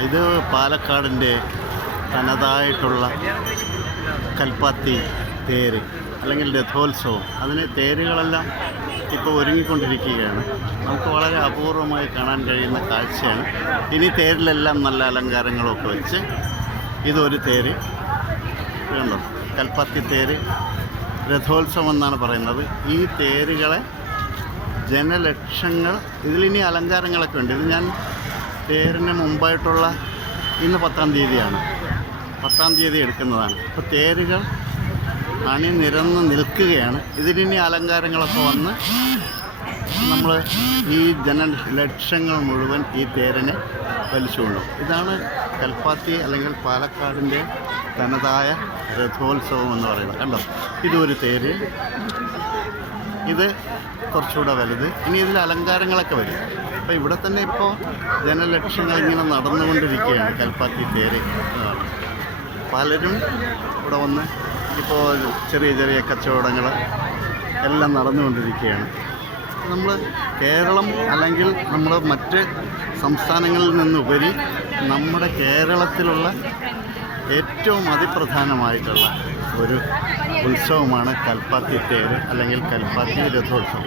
ഇത് പാലക്കാടിന്റെ തനതായിട്ടുള്ള കൽപ്പാത്തി തേര് അല്ലെങ്കിൽ രഥോത്സവം. അതിന് തേരുകളെല്ലാം ഇപ്പോൾ ഒരുങ്ങിക്കൊണ്ടിരിക്കുകയാണ്. നമുക്ക് വളരെ അപൂർവമായി കാണാൻ കഴിയുന്ന കാഴ്ചയാണ്. ഇനി തേരിലെല്ലാം നല്ല അലങ്കാരങ്ങളൊക്കെ വെച്ച് ഇതൊരു തേര്. കണ്ടോ? കൽപ്പാത്തി തേര്. രഥോത്സവം എന്നാണ് പറയുന്നത്. ഈ തേരുകളെ ജനലക്ഷങ്ങൾ ഇതിലിനി അലങ്കാരങ്ങളൊക്കെ ഉണ്ട്. ഇത് ഞാൻ തേരിന് മുമ്പായിട്ടുള്ള ഇന്ന് പത്താം തീയതിയാണ്. പത്താം തീയതി എടുക്കുന്നതാണ്. അപ്പോൾ തേരുകൾ അണിനിരന്ന് നിൽക്കുകയാണ്. ഇതിനി അലങ്കാരങ്ങളൊക്കെ വന്ന് നമ്മൾ ഈ ജന ലക്ഷങ്ങൾ മുഴുവൻ ഈ തേരിനെ വലിച്ചുകൊള്ളും. ഇതാണ് കൽപ്പാത്തി അല്ലെങ്കിൽ പാലക്കാടിന്റെ തനതായ രഥോത്സവം എന്ന് പറയുന്നത്. കണ്ടോ? ഇതൊരു തേര്. ഇത് കുറച്ചുകൂടെ വലുത്. ഇനി ഇതിൽ അലങ്കാരങ്ങളൊക്കെ വരും. അപ്പോൾ ഇവിടെ തന്നെ ഇപ്പോൾ ജനലക്ഷങ്ങൾ ഇങ്ങനെ നടന്നുകൊണ്ടിരിക്കുകയാണ് കൽപ്പാത്തി തേര്. പലരും ഇവിടെ വന്ന് ഇപ്പോൾ ചെറിയ ചെറിയ കച്ചവടങ്ങൾ എല്ലാം നടന്നുകൊണ്ടിരിക്കുകയാണ്. നമ്മൾ കേരളം അല്ലെങ്കിൽ നമ്മൾ മറ്റ് സംസ്ഥാനങ്ങളിൽ നിന്നുപരി നമ്മുടെ കേരളത്തിലുള്ള ഏറ്റവും അതിപ്രധാനമായിട്ടുള്ള ഒരു ഉത്സവമാണ് കൽപ്പാത്തി തേര് അല്ലെങ്കിൽ കൽപ്പാത്തി രഥോത്സവം.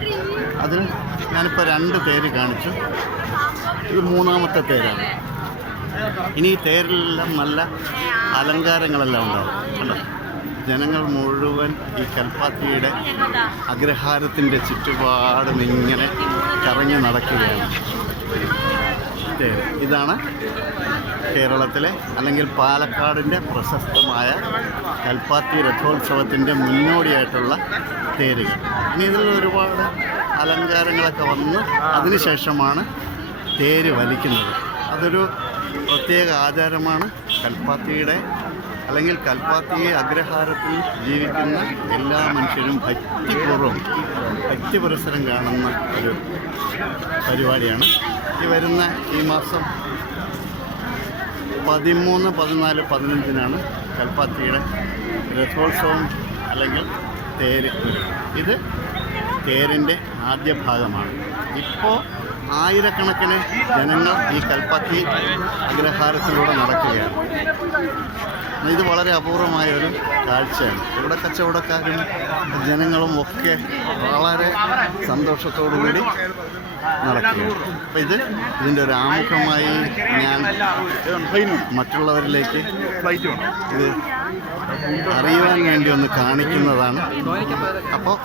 അതിൽ ഞാനിപ്പോൾ രണ്ട് പേര് കാണിച്ചു. ഇത് മൂന്നാമത്തെ തേരാണ്. ഇനി ഈ തേരിലെല്ലാം നല്ല അലങ്കാരങ്ങളെല്ലാം ഉണ്ടാവും. കണ്ടോ? ജനങ്ങൾ മുഴുവൻ ഈ കൽപ്പാത്തിയുടെ അഗ്രഹാരത്തിന്റെ ചുറ്റുപാടും ഇങ്ങനെ കറങ്ങി നടക്കുകയാണ്. തേര് ഇതാണ് കേരളത്തിലെ അല്ലെങ്കിൽ പാലക്കാടിന്റെ പ്രശസ്തമായ കൽപ്പാത്തി രഥോത്സവത്തിന്റെ മുന്നോടിയായിട്ടുള്ള തേരുകൾ ഇനി ഇതിൽ ഒരുപാട് അലങ്കാരങ്ങളൊക്കെ വന്ന്. അതിനുശേഷമാണ് തേര് വലിക്കുന്നത്. അതൊരു പ്രത്യേക ആചാരമാണ്. കൽപ്പാത്തിയുടെ അല്ലെങ്കിൽ കൽപ്പാത്തിയെ അഗ്രഹാരത്തിൽ ജീവിക്കുന്ന എല്ലാ മനുഷ്യരും ഭക്തിപൂർവം ഭക്തി പുരസരം കാണുന്ന ഒരു പരിപാടിയാണ്. ഈ വരുന്ന ഈ മാസം പതിമൂന്ന് പതിനാല് പതിനഞ്ചിനാണ് കൽപ്പാത്തിയുടെ രഥോത്സവം അല്ലെങ്കിൽ തേര്. ഇത് തേരിന്റെ ആദ്യ ഭാഗമാണ്. ഇപ്പോൾ ആയിരക്കണക്കിന് ജനങ്ങൾ ഈ കൽപ്പക്കി അഗ്രഹാരത്തിലൂടെ നടക്കുകയാണ്. ഇത് വളരെ അപൂർവമായ ഒരു കാഴ്ചയാണ്. ഇവിടെ കച്ചവടക്കാരും ജനങ്ങളും ഒക്കെ വളരെ സന്തോഷത്തോടു കൂടി നടക്കുകയാണ്. അപ്പം ഇത് ഇതിന്റെ ഒരു ആമുഖമായി ഞാൻ മറ്റുള്ളവരിലേക്ക് ഇത് അറിയുവാൻ വേണ്ടി ഒന്ന് കാണിക്കുന്നതാണ്. അപ്പോൾ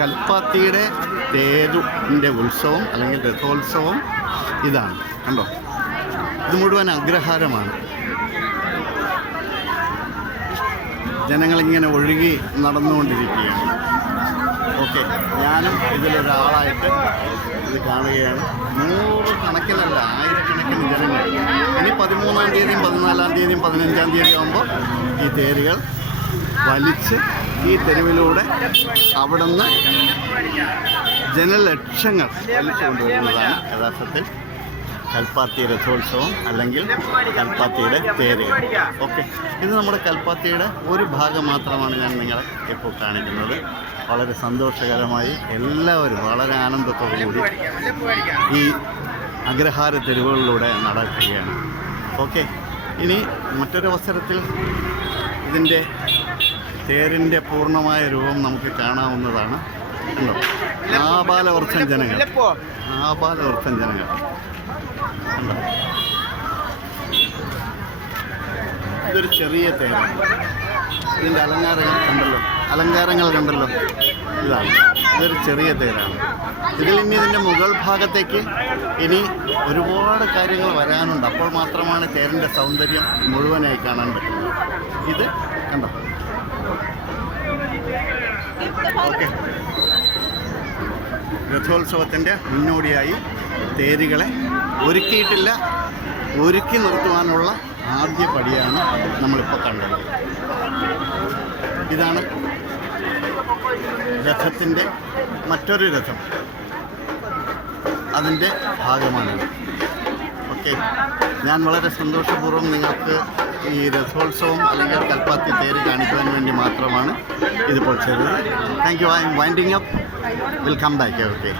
കൽപ്പാത്തിയുടെ തേരുവിന്റെ ഉത്സവം അല്ലെങ്കിൽ രഥോത്സവം ഇതാണ്. കണ്ടോ? ഇത് മുഴുവൻ അഗ്രഹാരമാണ്. ജനങ്ങളിങ്ങനെ ഒഴുകി നടന്നുകൊണ്ടിരിക്കുകയാണ്. ഓക്കെ. ഞാനും ഇതിലൊരാളായിട്ട് ഇത് കാണുകയാണ്. നൂറ് കണക്കിനല്ല ആയിരക്കണക്കിന് ജനങ്ങൾ. ഇനി പതിമൂന്നാം തീയതിയും പതിനാലാം തീയതിയും പതിനഞ്ചാം തീയതി ആകുമ്പോൾ ഈ തേരുകൾ വലിച്ച് ഈ തെരുവിലൂടെ അവിടുന്ന് ജനലക്ഷങ്ങൾ വലിച്ചു കൊണ്ടുവരുന്നതാണ് യഥാർത്ഥത്തിൽ കൽപ്പാത്തി രഥോത്സവം അല്ലെങ്കിൽ കൽപ്പാത്തിയുടെ തേര്. ഓക്കെ. ഇത് നമ്മുടെ കൽപ്പാത്തിയുടെ ഒരു ഭാഗം മാത്രമാണ് ഞാൻ നിങ്ങളെ ഇപ്പോൾ കാണിക്കുന്നത്. വളരെ സന്തോഷകരമായി എല്ലാവരും വളരെ ആനന്ദത്തോടു കൂടി ഈ അഗ്രഹാര തെരുവുകളിലൂടെ നടക്കുകയാണ്. ഓക്കെ. ഇനി മറ്റൊരവസരത്തിൽ ഇതിന്റെ തേരിന്റെ പൂർണമായ രൂപം നമുക്ക് കാണാവുന്നതാണ്. ഉണ്ടോ ജനങ്ങൾ. ആപാലവർഷം ജനങ്ങൾ? ഇതൊരു ചെറിയ തേരാണ്. ഇതിന്റെ അലങ്കാരങ്ങൾ കണ്ടല്ലോ. അലങ്കാരങ്ങൾ കണ്ടല്ലോ. ഇതാണ്. ഇതൊരു ചെറിയ തേരാണ്. ഇതിൽ ഇനി ഇതിന്റെ മുകൾ ഭാഗത്തേക്ക് ഇനി ഒരുപാട് കാര്യങ്ങൾ വരാനുണ്ട്. അപ്പോൾ മാത്രമാണ് തേരിന്റെ സൗന്ദര്യം മുഴുവനായി കാണാൻ പറ്റുന്നത്. ഇത് കണ്ടോ? ഓക്കെ. രഥോത്സവത്തിന്റെ മുന്നോടിയായി തേരുകളെ ഒരുക്കിയിട്ടില്ല ഒരുക്കി നിർത്തുവാനുള്ള ആദ്യ പടിയാണ് നമ്മളിപ്പോൾ കണ്ടത്. ഇതാണ് രഥത്തിന്റെ മറ്റൊരു രഥം. അതിന്റെ ഭാഗമാണിത് ഓക്കെ. ഞാൻ വളരെ സന്തോഷപൂർവം നിങ്ങൾക്ക് ഈ രഥോത്സവം അല്ലെങ്കിൽ കൽപ്പാത്തി തേര് കാണിക്കുവാൻ വേണ്ടി മാത്രമാണ് ഇതിപ്പോൾ ചെയ്തത്. Thank you I'm winding up will come back okay